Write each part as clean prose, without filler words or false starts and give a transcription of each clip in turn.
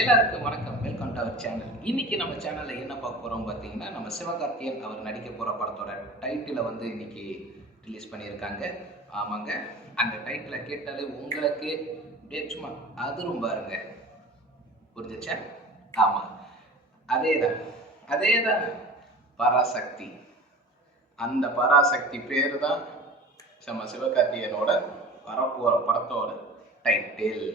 எல்லாருக்கும் வணக்கம். Welcome to our channel. இன்னைக்கு நம்ம சேனல்ல என்ன பார்க்க போறோம் பார்த்தீங்கன்னா, நம்ம சிவகார்த்திகேயன் அவர் நடிக்க போற படத்தோட டைட்டில இன்னைக்கு ரிலீஸ் பண்ணியிருக்காங்க. ஆமாங்க. அந்த டைட்டில கேட்டாலே உங்களுக்கு அப்படியே சும்மா அதிரும் பாருங்க. புரிஞ்சுச்சா? ஆமா. அதேதான். அதேதான். பராசக்தி. அந்த பராசக்தி பேரு தான் நம்ம சிவகார்த்திகேயனோட வரப்போற படத்தோட டைட்டில்.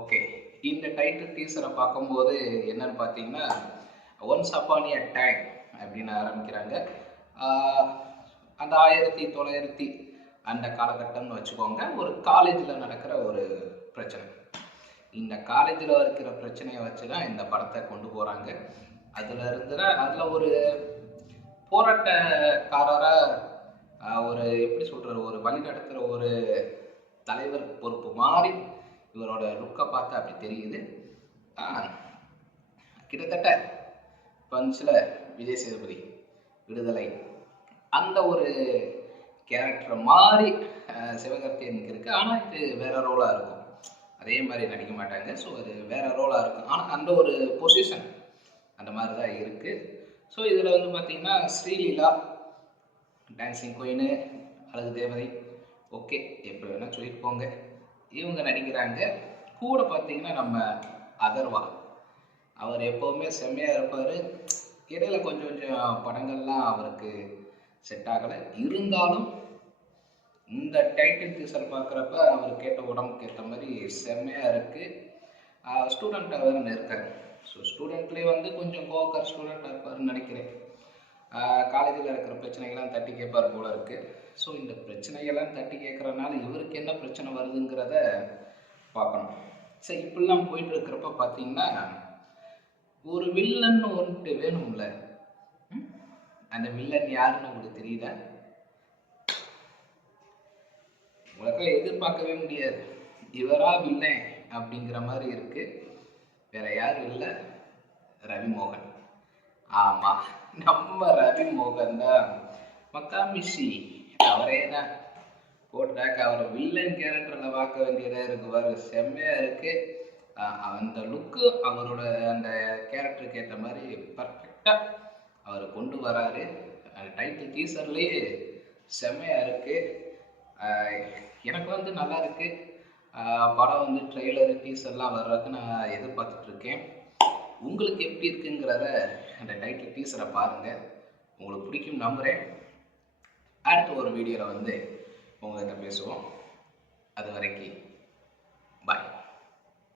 ஓகே. இந்த டைட்டில் டீசரை பார்க்கும்போது என்னன்னு பார்த்தீங்கன்னா, ஒன்ஸ் அப்பான் எ டைம் அப்படின்னு ஆரம்பிக்கிறாங்க. அந்த 1900 அந்த காலகட்டம்னு வச்சுக்கோங்க. ஒரு காலேஜில் நடக்கிற ஒரு பிரச்சனை. இந்த காலேஜில் இருக்கிற பிரச்சனையை வச்சு தான் இந்த படத்தை கொண்டு போகிறாங்க. அதில் ஒரு போராட்டக்காரராக ஒரு எப்படி சொல்கிறது, ஒரு வழி நடத்துகிற ஒரு தலைவர் பொறுப்பு மாதிரி இவரோட லுக்கை பார்த்தா அப்படி தெரியுது. கிட்டத்தட்ட பஞ்சில் விஜய் சேதுபதி விடுதலை அந்த ஒரு கேரக்டர் மாதிரி சிவகார்த்திகேயனுக்கு இருக்குது. ஆனால் இது வேற ரோலாக இருக்கும். அதே மாதிரி நடிக்க மாட்டாங்க. ஸோ அது வேற ரோலாக இருக்கும். ஆனால் அந்த ஒரு பொசிஷன் அந்த மாதிரி தான் இருக்குது. ஸோ இதில் பார்த்தீங்கன்னா ஸ்ரீலீலா டான்சிங் குயினு, அழகு தேவதை, ஓகே எப்படி வேணால் சொல்லிட்டு போங்க, இவங்க நடிக்கிறாங்க. கூட பார்த்தீங்கன்னா நம்ம அதர்வா, அவர் எப்போவுமே செம்மையாக இருப்பார். இடையில கொஞ்சம் கொஞ்சம் படங்கள்லாம் அவருக்கு செட் ஆகலை. இருந்தாலும் இந்த டைட்டில் டீசர் பார்க்குறப்ப அவர் கேட்ட உடம்புக்கு ஏற்ற மாதிரி செம்மையாக இருக்குது. ஸ்டூடெண்ட்டாக வேறு இருக்கார். ஸோ ஸ்டூடெண்ட்லேயே கொஞ்சம் கோக்கர் ஸ்டூடெண்ட்டாக இருப்பார்னு நினைக்கிறேன். காலேஜில் இருக்கிற பிரச்சனைகள்லாம் தட்டி கேட்பார் போல இருக்குது. ஸோ இந்த பிரச்சனைகள்லாம் தட்டி கேட்குறதுனால இவருக்கு என்ன பிரச்சனை வருதுங்கிறத பார்க்கணும். சரி, இப்படிலாம் போயிட்டு இருக்கிறப்ப பார்த்தீங்கன்னா, ஒரு வில்லன்னு ஒன்று வேணும்ல. அந்த வில்லன் யாருன்னு உங்களுக்கு தெரியுதா? உங்களுக்கெல்லாம் எதிர்பார்க்கவே முடியாது. இவரா வில்லன் அப்படிங்கிற மாதிரி இருக்கு. வேற யாரும் இல்லை, ரவிமோகன். ஆமா, நம்ம ரவிமோகன் தான். மக்காமிஷி அவரே தான் போட்டாக்க. அவர் வில்லன் கேரக்டரில் பார்க்க வேண்டியதாக இருக்கு பாரு, செம்மையாக இருக்குது. அந்த லுக்கு அவரோட அந்த கேரக்டருக்கு ஏற்ற மாதிரி பர்ஃபெக்டாக அவர் கொண்டு வராரு. அந்த டைட்டில் டீசர்லேயே செம்மையாக இருக்குது. எனக்கு நல்லா இருக்குது. படம் ட்ரெய்லரு டீசர்லாம் வர்றதுக்கு நான் எதிர்பார்த்துட்ருக்கேன். உங்களுக்கு எப்படி இருக்குங்கிறத அந்த டைட்டில் டீசரை பாருங்கள். உங்களுக்கு பிடிக்கும் நம்புகிறேன். அடுத்த ஒரு வீடியோவில் உங்கள்கிட்ட பேசுவோம். அது வரைக்கும் பாய்.